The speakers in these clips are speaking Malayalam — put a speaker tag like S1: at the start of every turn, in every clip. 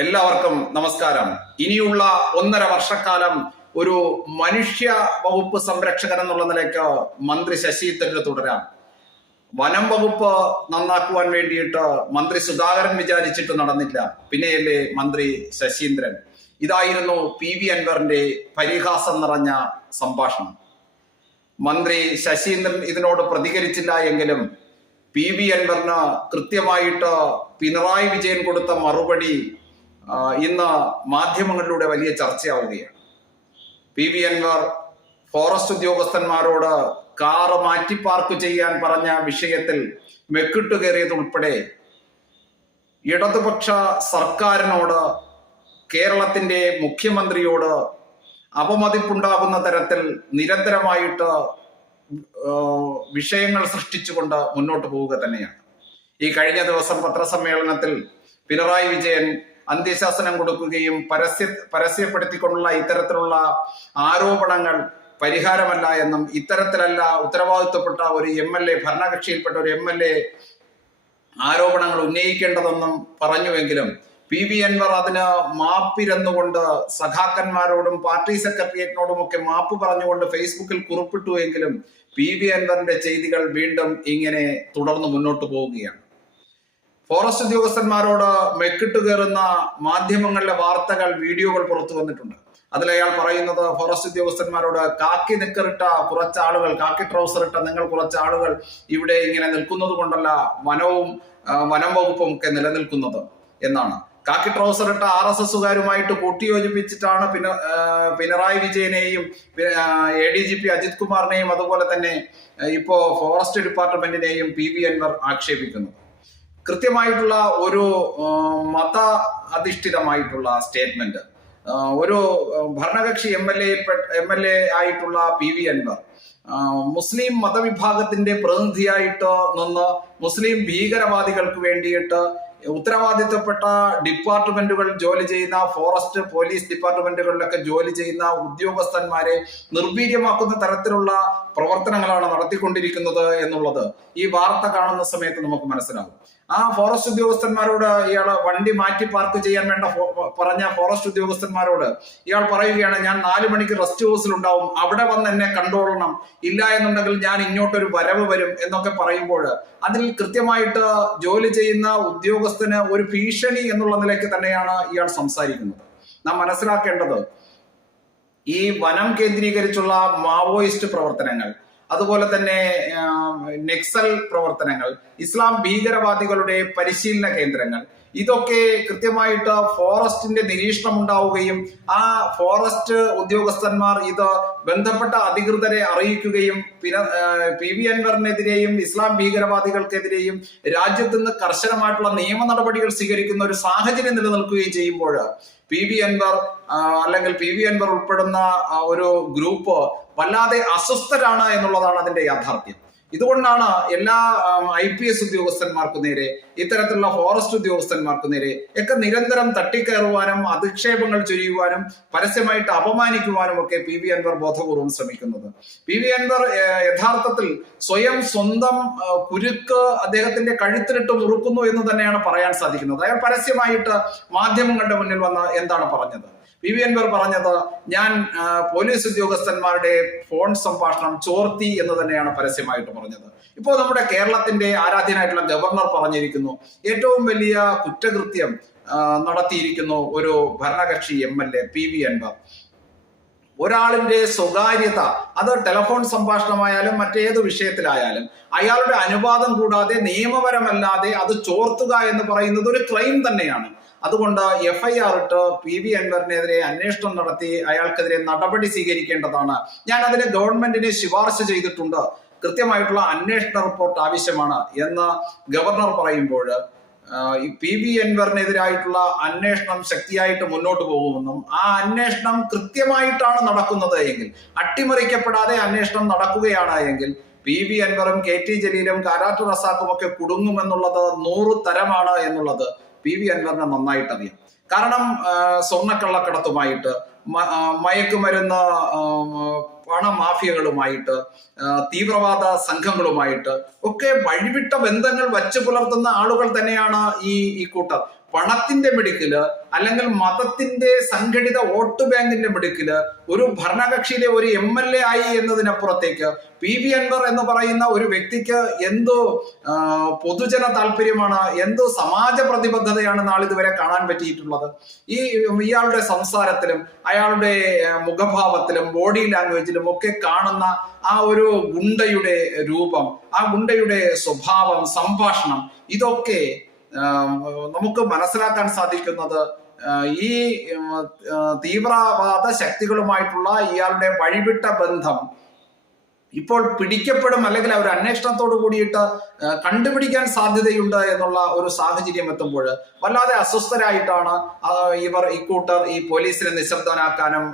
S1: എല്ലാവർക്കും നമസ്കാരം. ഇനിയുള്ള ഒന്നര വർഷക്കാലം ഒരു മനുഷ്യ വകുപ്പ് സംരക്ഷകൻ എന്നുള്ള നിലയ്ക്ക് മന്ത്രി ശശി തരൂർ തുടരാം. വനം വകുപ്പ് നന്നാക്കുവാൻ വേണ്ടിയിട്ട് മന്ത്രി സുധാകരൻ വിചാരിച്ചിട്ട് നടന്നില്ല. പിന്നെയല്ലേ മന്ത്രി ശശീന്ദ്രൻ. ഇതായിരുന്നു പി വി അൻവറിന്റെ പരിഹാസം നിറഞ്ഞ സംഭാഷണം. മന്ത്രി ശശീന്ദ്രൻ ഇതിനോട് പ്രതികരിച്ചില്ല എങ്കിലും പി വി അൻവറിന് കൃത്യമായിട്ട് പിണറായി വിജയൻ കൊടുത്ത മറുപടി ഇന്ന് മാധ്യമങ്ങളിലൂടെ വലിയ ചർച്ചയാവുകയാണ്. പി വി അൻവർ ഫോറസ്റ്റ് ഉദ്യോഗസ്ഥന്മാരോട് കാറ് മാറ്റി പാർക്ക് ചെയ്യാൻ പറഞ്ഞ വിഷയത്തിൽ മെക്കിട്ട് കയറിയതുൾപ്പെടെ ഇടതുപക്ഷ സർക്കാരിനോട് കേരളത്തിന്റെ മുഖ്യമന്ത്രിയോട് അപമതിപ്പുണ്ടാകുന്ന തരത്തിൽ നിരന്തരമായിട്ട് വിഷയങ്ങൾ സൃഷ്ടിച്ചുകൊണ്ട് മുന്നോട്ട് പോവുക തന്നെയാണ്. ഈ കഴിഞ്ഞ ദിവസം പത്രസമ്മേളനത്തിൽ പിണറായി വിജയൻ അന്ത്യശാസനം കൊടുക്കുകയും പരസ്യ പരസ്യപ്പെടുത്തിക്കൊണ്ടുള്ള ഇത്തരത്തിലുള്ള ആരോപണങ്ങൾ പരിഹാരമല്ല എന്നും ഇത്തരത്തിലല്ല ഉത്തരവാദിത്വപ്പെട്ട ഒരു എം എൽ എ ഭരണകക്ഷിയിൽപ്പെട്ട ഒരു എം എൽ എ ആരോപണങ്ങൾ ഉന്നയിക്കേണ്ടതെന്നും പറഞ്ഞുവെങ്കിലും പി വി അൻവർ അതിന് മാപ്പിരന്നുകൊണ്ട് സഖാക്കന്മാരോടും പാർട്ടി സെക്രട്ടേറിയറ്റിനോടും ഒക്കെ മാപ്പ് പറഞ്ഞുകൊണ്ട് ഫേസ്ബുക്കിൽ കുറിപ്പിട്ടുവെങ്കിലും പി വി അൻവറിന്റെ ചെയ്തികൾ വീണ്ടും ഇങ്ങനെ തുടർന്ന് മുന്നോട്ട് പോവുകയാണ്. ഫോറസ്റ്റ് ഉദ്യോഗസ്ഥന്മാരോട് മെക്കിട്ട് കയറുന്ന മാധ്യമങ്ങളിലെ വാർത്തകൾ വീഡിയോകൾ പുറത്തു വന്നിട്ടുണ്ട്. അതിൽ അയാൾ പറയുന്നത് ഫോറസ്റ്റ് ഉദ്യോഗസ്ഥന്മാരോട് കാക്കി നിക്കറിട്ട കുറച്ച് ആളുകൾ കാക്കി ട്രൗസർ ഇട്ട നിങ്ങൾ കുറച്ച് ആളുകൾ ഇവിടെ ഇങ്ങനെ നിൽക്കുന്നത് കൊണ്ടല്ല വനവും വനം വകുപ്പും ഒക്കെ നിലനിൽക്കുന്നത് എന്നാണ്. കാക്കി ട്രൗസർ ഇട്ട ആർ എസ് എസുകാരുമായിട്ട് കൂട്ടിയോജിപ്പിച്ചിട്ടാണ് പിണ Pinarayi വിജയനെയും A D G P Ajith കുമാറിനെയും അതുപോലെ തന്നെ ഇപ്പോ ഫോറസ്റ്റ് ഡിപ്പാർട്ട്മെന്റിനെയും പി വി അൻവർ ആക്ഷേപിക്കുന്നത് കൃത്യമായിട്ടുള്ള ഒരു മത അധിഷ്ഠിതമായിട്ടുള്ള സ്റ്റേറ്റ്മെന്റ് ഒരു ഭരണകക്ഷി M L A M L A ആയിട്ടുള്ള പി വി അൻവർ മുസ്ലിം മതവിഭാഗത്തിന്റെ പ്രതിനിധിയായിട്ട് നിന്ന് മുസ്ലിം ഭീകരവാദികൾക്ക് വേണ്ടിയിട്ട് ഉത്തരവാദിത്തപ്പെട്ട ഡിപ്പാർട്ട്മെന്റുകൾ ജോലി ചെയ്യുന്ന ഫോറസ്റ്റ് പോലീസ് ഡിപ്പാർട്ട്മെന്റുകളിലൊക്കെ ജോലി ചെയ്യുന്ന ഉദ്യോഗസ്ഥന്മാരെ നിർവീര്യമാക്കുന്ന തരത്തിലുള്ള പ്രവർത്തനങ്ങളാണ് നടത്തിക്കൊണ്ടിരിക്കുന്നത് എന്നുള്ളത് ഈ വാർത്ത കാണുന്ന സമയത്ത് നമുക്ക് മനസ്സിലാകും. ആ ഫോറസ്റ്റ് ഉദ്യോഗസ്ഥന്മാരോട് ഇയാൾ വണ്ടി മാറ്റി പാർക്ക് ചെയ്യാൻ വേണ്ട പറഞ്ഞ ഫോറസ്റ്റ് ഉദ്യോഗസ്ഥന്മാരോട് ഇയാൾ പറയുകയാണ് ഞാൻ നാല് മണിക്ക് റെസ്റ്റ് ഹൗസിൽ ഉണ്ടാവും. അവിടെ വന്ന് എന്നെ കണ്ടോളണം. ഇല്ല എന്നുണ്ടെങ്കിൽ ഞാൻ ഇങ്ങോട്ടൊരു വരവ് വരും എന്നൊക്കെ പറയുമ്പോൾ അതിൽ കൃത്യമായിട്ട് ജോലി ചെയ്യുന്ന ഉദ്യോഗസ്ഥന് ഒരു ഭീഷണി എന്നുള്ള നിലയ്ക്ക് തന്നെയാണ് ഇയാൾ സംസാരിക്കുന്നത്. നാം മനസ്സിലാക്കേണ്ടത് ഈ വനം കേന്ദ്രീകരിച്ചുള്ള മാവോയിസ്റ്റ് പ്രവർത്തനങ്ങൾ അതുപോലെ തന്നെ നെക്സൽ പ്രവർത്തനങ്ങൾ ഇസ്ലാം ഭീകരവാദികളുടെ പരിശീലന കേന്ദ്രങ്ങൾ ഇതൊക്കെ കൃത്യമായിട്ട് ഫോറസ്റ്റിന്റെ നിരീക്ഷണം ഉണ്ടാവുകയും ആ ഫോറസ്റ്റ് ഉദ്യോഗസ്ഥന്മാർ ഇത് ബന്ധപ്പെട്ട അധികൃതരെ അറിയിക്കുകയും പിന്നെ പി വി അൻവറിനെതിരെയും ഇസ്ലാം ഭീകരവാദികൾക്കെതിരെയും രാജ്യത്ത് നിന്ന് കർശനമായിട്ടുള്ള നിയമ നടപടികൾ സ്വീകരിക്കുന്ന ഒരു സാഹചര്യം നിലനിൽക്കുകയും ചെയ്യുമ്പോൾ പി വി അൻവർ അല്ലെങ്കിൽ പി വി അൻവർ ഉൾപ്പെടുന്ന ഒരു ഗ്രൂപ്പ് വല്ലാതെ അസ്വസ്ഥരാണ് എന്നുള്ളതാണ് അതിന്റെ യാഥാർത്ഥ്യം. ഇതുകൊണ്ടാണ് എല്ലാ ഐ പി എസ് ഉദ്യോഗസ്ഥന്മാർക്ക് നേരെ ഇത്തരത്തിലുള്ള ഫോറസ്റ്റ് ഉദ്യോഗസ്ഥന്മാർക്ക് നേരെ ഒക്കെ നിരന്തരം തട്ടിക്കയറുവാനും അധിക്ഷേപങ്ങൾ ചൊരിയുവാനും പരസ്യമായിട്ട് അപമാനിക്കുവാനും ഒക്കെ പി വി അൻവർ ബോധപൂർവം ശ്രമിക്കുന്നത്. പി വി അൻവർ യഥാർത്ഥത്തിൽ സ്വയം സ്വന്തം കുരുക്ക് അദ്ദേഹത്തിന്റെ കഴുത്തിലിട്ട് മുറുക്കുന്നു എന്ന് തന്നെയാണ് പറയാൻ സാധിക്കുന്നത്. അയാൾ പരസ്യമായിട്ട് മാധ്യമങ്ങളുടെ മുന്നിൽ വന്ന് എന്താണ് പറഞ്ഞത്? പി വി അൻവർ പറഞ്ഞത് ഞാൻ പോലീസ് ഉദ്യോഗസ്ഥന്മാരുടെ ഫോൺ സംഭാഷണം ചോർത്തി എന്ന് തന്നെയാണ് പരസ്യമായിട്ട് പറഞ്ഞത്. ഇപ്പോൾ നമ്മുടെ കേരളത്തിന്റെ ആരാധ്യനായിട്ടുള്ള ഗവർണർ പറഞ്ഞിരിക്കുന്നു ഏറ്റവും വലിയ കുറ്റകൃത്യം നടത്തിയിരിക്കുന്നു ഒരു ഭരണകക്ഷി M L A P V Anwar. ഒരാളിന്റെ സ്വകാര്യത അത് ടെലഫോൺ സംഭാഷണമായാലും മറ്റേത് വിഷയത്തിലായാലും അയാളുടെ അനുവാദം കൂടാതെ നിയമപരമല്ലാതെ അത് ചോർത്തുക എന്ന് പറയുന്നത് ഒരു ക്രൈം തന്നെയാണ്. അതുകൊണ്ട് എഫ് ഐ ആർ ഇട്ട് പി വി അൻവറിനെതിരെ അന്വേഷണം നടത്തി അയാൾക്കെതിരെ നടപടി സ്വീകരിക്കേണ്ടതാണ്. ഞാൻ അതിന് ഗവൺമെന്റിനെ ശുപാർശ ചെയ്തിട്ടുണ്ട്. കൃത്യമായിട്ടുള്ള അന്വേഷണ റിപ്പോർട്ട് ആവശ്യമാണ് എന്ന് ഗവർണർ പറയുമ്പോൾ ഈ പി വി അൻവറിനെതിരായിട്ടുള്ള അന്വേഷണം ശക്തിയായിട്ട് മുന്നോട്ട് പോകുമെന്നും ആ അന്വേഷണം കൃത്യമായിട്ടാണ് നടക്കുന്നത് എങ്കിൽ അട്ടിമറിക്കപ്പെടാതെ അന്വേഷണം നടക്കുകയാണ് എങ്കിൽ പി വി അൻവറും കെ ടി ജലീലും കാരാട്ട് റസാഖും ഒക്കെ കുടുങ്ങുമെന്നുള്ളത് നൂറ് തരമാണ് എന്നുള്ളത് പി വി അൻവറിനെ നന്നായിട്ട് അറിയാം. കാരണം സ്വർണക്കള്ളക്കടത്തുമായിട്ട് മയക്കുമരുന്ന് പണമാഫിയകളുമായിട്ട് തീവ്രവാദ സംഘങ്ങളുമായിട്ട് ഒക്കെ വഴിവിട്ട ബന്ധങ്ങൾ വച്ചു പുലർത്തുന്ന ആളുകൾ തന്നെയാണ് ഈ ഈ കൂട്ടർ. പണത്തിന്റെ മിടുക്കിൽ അല്ലെങ്കിൽ മതത്തിന്റെ സംഘടിത വോട്ട് ബാങ്കിന്റെ മിടുക്കിൽ ഒരു ഭരണകക്ഷിയിലെ ഒരു എം എൽ എ ആയി എന്നതിനപ്പുറത്തേക്ക് പി വി അൻവർ എന്ന് പറയുന്ന ഒരു വ്യക്തിക്ക് എന്തോ പൊതുജന താല്പര്യമാണ് എന്തോ സമാജ പ്രതിബദ്ധതയാണ് നാളിതുവരെ കാണാൻ പറ്റിയിട്ടുള്ളത്? ഈ ഇയാളുടെ സംസാരത്തിലും അയാളുടെ മുഖഭാവത്തിലും ബോഡി ലാംഗ്വേജിലും ഒക്കെ കാണുന്ന ആ ഒരു ഗുണ്ടയുടെ രൂപം ആ ഗുണ്ടയുടെ സ്വഭാവം സംഭാഷണം ഇതൊക്കെ നമുക്ക് മനസ്സിലാക്കാൻ സാധിക്കുന്നത് ഈ തീവ്രവാദ ശക്തികളുമായിട്ടുള്ള ഇയാളുടെ വഴിവിട്ട ബന്ധം ഇപ്പോൾ പിടിക്കപ്പെടും അല്ലെങ്കിൽ അവർ അന്വേഷണത്തോട് കൂടിയിട്ട് കണ്ടുപിടിക്കാൻ സാധ്യതയുണ്ട് എന്നുള്ള ഒരു സാഹചര്യം എത്തുമ്പോൾ വല്ലാതെ അസ്വസ്ഥരായിട്ടാണ് ഇവർ ഇക്കൂട്ടർ ഈ പോലീസിനെ നിശബ്ദനാക്കാനും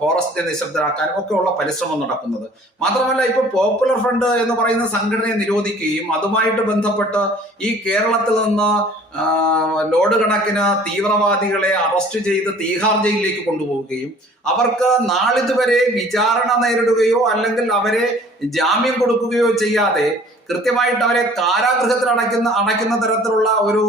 S1: ഫോറസ്റ്റിനെ നിശബ്ദനാക്കാനും ഒക്കെ ഉള്ള പരിശ്രമം നടക്കുന്നത്. മാത്രമല്ല ഇപ്പൊ പോപ്പുലർ ഫ്രണ്ട് എന്ന് പറയുന്ന സംഘടനയെ നിരോധിക്കുകയും അതുമായിട്ട് ബന്ധപ്പെട്ട് ഈ കേരളത്തിൽ നിന്ന് ലോഡ് കണക്കിന് തീവ്രവാദികളെ അറസ്റ്റ് ചെയ്ത് തീഹാർ ജയിലിലേക്ക് കൊണ്ടുപോവുകയും അവർക്ക് നാളിതുവരെ വിചാരണ നേരിടുകയോ അല്ലെങ്കിൽ അവരെ ജാമ്യം കൊടുക്കുകയോ ചെയ്യാതെ കൃത്യമായിട്ട് അവരെ കാരാഗൃഹത്തിൽ അടയ്ക്കുന്ന അടയ്ക്കുന്ന തരത്തിലുള്ള ഒരു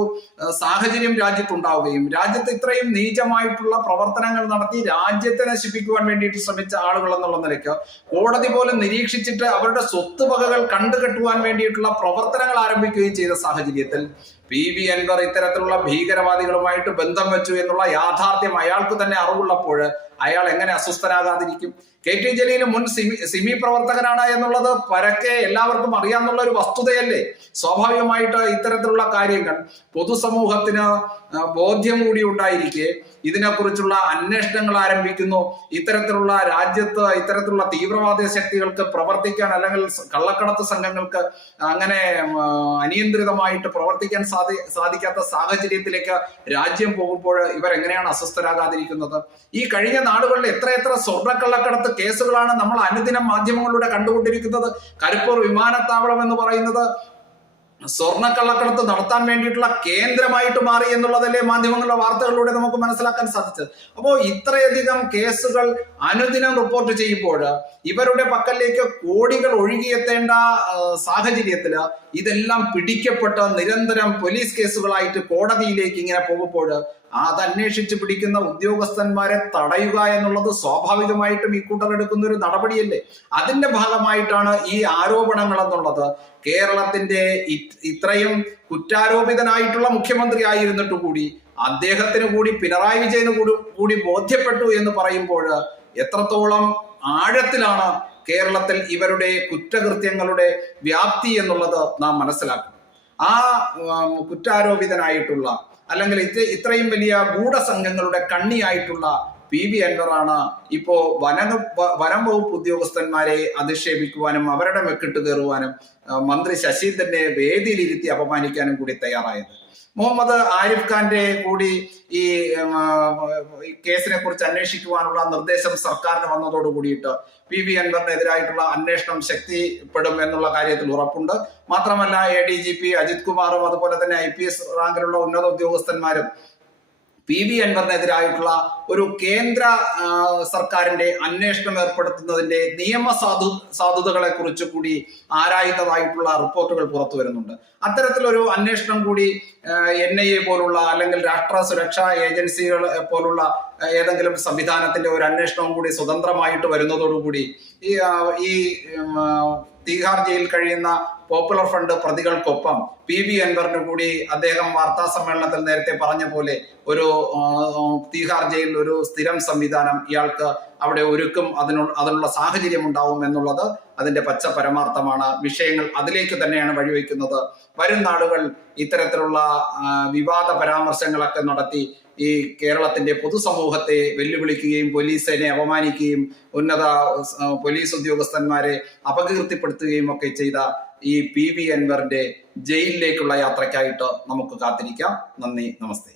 S1: സാഹചര്യം രാജ്യത്തുണ്ടാവുകയും രാജ്യത്ത് ഇത്രയും നീചമായിട്ടുള്ള പ്രവർത്തനങ്ങൾ നടത്തി രാജ്യത്തെ നശിപ്പിക്കുവാൻ വേണ്ടിയിട്ട് ശ്രമിച്ച ആളുകൾ എന്നുള്ള നിലയ്ക്ക് കോടതി പോലും നിരീക്ഷിച്ചിട്ട് അവരുടെ സ്വത്ത് വകകൾ കണ്ടുകെട്ടുവാൻ വേണ്ടിയിട്ടുള്ള പ്രവർത്തനങ്ങൾ ആരംഭിക്കുകയും ചെയ്ത സാഹചര്യത്തിൽ പി വി അൻവർ ഇത്തരത്തിലുള്ള ഭീകരവാദികളുമായിട്ട് ബന്ധം വെച്ചു എന്നുള്ള യാഥാർത്ഥ്യം അയാൾക്ക് തന്നെ അറിവുള്ളപ്പോൾ അയാൾ എങ്ങനെ അസ്വസ്ഥനാകാതിരിക്കും? കെ ടി ജലീൽ മുൻ സിമി സിമി പ്രവർത്തകനാണ് എന്നുള്ളത് പരക്കെ എല്ലാവർക്കും അറിയാമെന്നുള്ള ഒരു വസ്തുതയല്ലേ? സ്വാഭാവികമായിട്ട് ഇത്തരത്തിലുള്ള കാര്യങ്ങൾ പൊതുസമൂഹത്തിന് ബോധ്യം കൂടി ഉണ്ടായിരിക്കെ. ഇതിനെക്കുറിച്ചുള്ള അന്വേഷണങ്ങൾ ആരംഭിക്കുന്നു. ഇത്തരത്തിലുള്ള രാജ്യത്ത് ഇത്തരത്തിലുള്ള തീവ്രവാദ ശക്തികൾക്ക് പ്രവർത്തിക്കാൻ അല്ലെങ്കിൽ കള്ളക്കടത്ത് സംഘങ്ങൾക്ക് അങ്ങനെ അനിയന്ത്രിതമായിട്ട് പ്രവർത്തിക്കാൻ സാധി സാധിക്കാത്ത സാഹചര്യത്തിലേക്ക് രാജ്യം പോകുമ്പോൾ ഇവർ എങ്ങനെയാണ് അസ്വസ്ഥരാകാതിരിക്കുന്നത്? ഈ കഴിഞ്ഞ നാടുകളിൽ എത്രയെത്ര സ്വർണക്കള്ളക്കടത്ത് കേസുകളാണ് നമ്മൾ അനുദിനം മാധ്യമങ്ങളിലൂടെ കണ്ടുകൊണ്ടിരിക്കുന്നത്. കരിപ്പൂർ വിമാനത്താവളം എന്ന് പറയുന്നത് സ്വർണക്കള്ളക്കടത്ത് നടത്താൻ വേണ്ടിയിട്ടുള്ള കേന്ദ്രമായിട്ട് മാറി എന്നുള്ളതല്ലേ മാധ്യമങ്ങളുടെ വാർത്തകളിലൂടെ നമുക്ക് മനസ്സിലാക്കാൻ സാധിച്ചത്. അപ്പോൾ ഇത്രയധികം കേസുകൾ അനുദിനം റിപ്പോർട്ട് ചെയ്യുമ്പോൾ ഇവരുടെ പക്കലേക്ക് കോടികൾ ഒഴുകിയെത്തേണ്ട സാഹചര്യത്തിൽ ഇതെല്ലാം പിടിക്കപ്പെട്ട് നിരന്തരം പോലീസ് കേസുകളായിട്ട് കോടതിയിലേക്ക് ഇങ്ങനെ പോകുമ്പോൾ അത് അന്വേഷിച്ച് പിടിക്കുന്ന ഉദ്യോഗസ്ഥന്മാരെ തടയുക എന്നുള്ളത് സ്വാഭാവികമായിട്ടും ഈ കൂട്ടർ എടുക്കുന്ന ഒരു നടപടിയല്ലേ? അതിന്റെ ഭാഗമായിട്ടാണ് ഈ ആരോപണങ്ങൾ എന്നുള്ളത് കേരളത്തിന്റെ ഇത്രയും കുറ്റാരോപിതനായിട്ടുള്ള മുഖ്യമന്ത്രി ആയിരുന്നിട്ട് കൂടി അദ്ദേഹത്തിന് കൂടി പിണറായി വിജയന് കൂടി കൂടി ബോധ്യപ്പെട്ടു എന്ന് പറയുമ്പോൾ എത്രത്തോളം ആഴത്തിലാണ് കേരളത്തിൽ ഇവരുടെ കുറ്റകൃത്യങ്ങളുടെ വ്യാപ്തി എന്നുള്ളത് നാം മനസ്സിലാക്കും ആ കുറ്റാരോപിതനായിട്ടുള്ള അല്ലെങ്കിൽ ഇത് ഇത്രയും വലിയ ഗൂഢസംഘങ്ങളുടെ കണ്ണിയായിട്ടുള്ള പി വി അൻവറാണ് ഇപ്പോ വന വനം വകുപ്പ് ഉദ്യോഗസ്ഥന്മാരെ അധിക്ഷേപിക്കുവാനും അവരുടെ മെക്കിട്ട് കയറുവാനും മന്ത്രി ശശീന്ദ്രനെ വേദിയിലിരുത്തി അപമാനിക്കാനും കൂടി തയ്യാറായത്. മുഹമ്മദ് ആരിഫ് ഖാന്റെ കൂടി ഈ കേസിനെ കുറിച്ച് അന്വേഷിക്കുവാനുള്ള നിർദ്ദേശം സർക്കാരിന് വന്നതോട് കൂടിയിട്ട് പി വി അൻവറിനെതിരായിട്ടുള്ള അന്വേഷണം ശക്തിപ്പെടും എന്നുള്ള കാര്യത്തിൽ ഉറപ്പുണ്ട്. മാത്രമല്ല A D G P Ajith കുമാറും അതുപോലെ തന്നെ ഐ പി എസ് റാങ്കിലുള്ള ഉന്നത ഉദ്യോഗസ്ഥന്മാരും പി വി അൻവറിനെതിരായിട്ടുള്ള ഒരു കേന്ദ്ര സർക്കാരിന്റെ അന്വേഷണം ഏർപ്പെടുത്തുന്നതിന്റെ നിയമ സാധു സാധുതകളെ കുറിച്ച് കൂടി ആരായുന്നതായിട്ടുള്ള റിപ്പോർട്ടുകൾ പുറത്തു വരുന്നുണ്ട്. അത്തരത്തിലൊരു അന്വേഷണം കൂടി എൻ ഐ എ പോലുള്ള അല്ലെങ്കിൽ രാഷ്ട്ര സുരക്ഷാ ഏജൻസികൾ പോലുള്ള ഏതെങ്കിലും സംവിധാനത്തിന്റെ ഒരു അന്വേഷണവും കൂടി സ്വതന്ത്രമായിട്ട് വരുന്നതോടുകൂടി ഈ ഈ തീഹാർ ജയിലിൽ കഴിയുന്ന പോപ്പുലർ ഫ്രണ്ട് പ്രതികൾക്കൊപ്പം പി വി അൻവറിന് കൂടി അദ്ദേഹം വാർത്താ സമ്മേളനത്തിൽ നേരത്തെ പറഞ്ഞ പോലെ ഒരു തീഹാർ ജയിലിൽ ഒരു സ്ഥിരം സംവിധാനം ഇയാൾക്ക് അവിടെ ഒരുക്കും അതിനുള്ള അതിനുള്ള സാഹചര്യം ഉണ്ടാവും എന്നുള്ളത് അതിന്റെ പച്ച പരമാർത്ഥമാണ്. വിഷയങ്ങൾ അതിലേക്ക് തന്നെയാണ് വഴിവെക്കുന്നത്. വരും നാടുകൾ ഇത്തരത്തിലുള്ള വിവാദ പരാമർശങ്ങളൊക്കെ നടത്തി ഈ കേരളത്തിന്റെ പൊതുസമൂഹത്തെ വെല്ലുവിളിക്കുകയും പോലീസിനെ അപമാനിക്കുകയും ഉന്നത പോലീസ് ഉദ്യോഗസ്ഥന്മാരെ അപകീർത്തിപ്പെടുത്തുകയും ഒക്കെ ചെയ്ത ഈ പി വി അൻവറിന്റെ ജയിലിലേക്കുള്ള യാത്രയ്ക്കായിട്ട് നമുക്ക് കാത്തിരിക്കാം. നന്ദി നമസ്തേ.